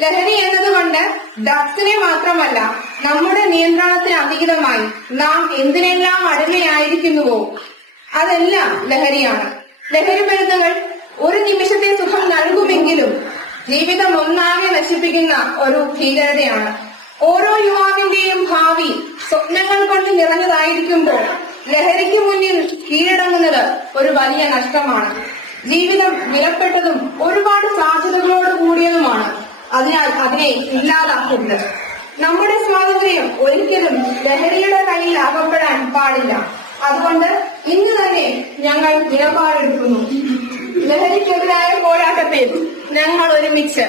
ലഹരി എന്നതുകൊണ്ട് ഡ്രഗ്സിനെ മാത്രമല്ല, നമ്മുടെ നിയന്ത്രണത്തിന് അതീതമായി നാം എന്തിനെല്ലാം അടിമയായിരിക്കുന്നുവോ അതെല്ലാം ലഹരിയാണ്. ലഹരി മരുന്നുകൾ ഒരു നിമിഷത്തെ സുഖം നൽകുമെങ്കിലും ജീവിതം ഒന്നാകെ നശിപ്പിക്കുന്ന ഒരു ഭീകരതയാണ്. ഓരോ യുവാവിന്റെയും ഭാവി സ്വപ്നങ്ങൾ കൊണ്ട് നിറഞ്ഞതായിരിക്കുമ്പോൾ ലഹരിക്ക് മുന്നിൽ കീഴടങ്ങുന്നത് ഒരു വലിയ നഷ്ടമാണ്. ജീവിതം വിലപ്പെട്ടതും ഒരുപാട് സാധ്യതകളോട് കൂടിയതുമാണ്. അതിനാൽ അതിനെ ഇല്ലാതാക്കരുത്. നമ്മുടെ സ്വാതന്ത്ര്യം ഒരിക്കലും ലഹരിയുടെ കയ്യിൽ അകപ്പെടാൻ പാടില്ല. അതുകൊണ്ട് ഇന്ന് തന്നെ ഞങ്ങൾ നിലപാടെടുക്കുന്നു. ലഹരിക്കെതിരായ പോരാട്ടത്തിൽ ഞങ്ങൾ ഒരുമിച്ച്.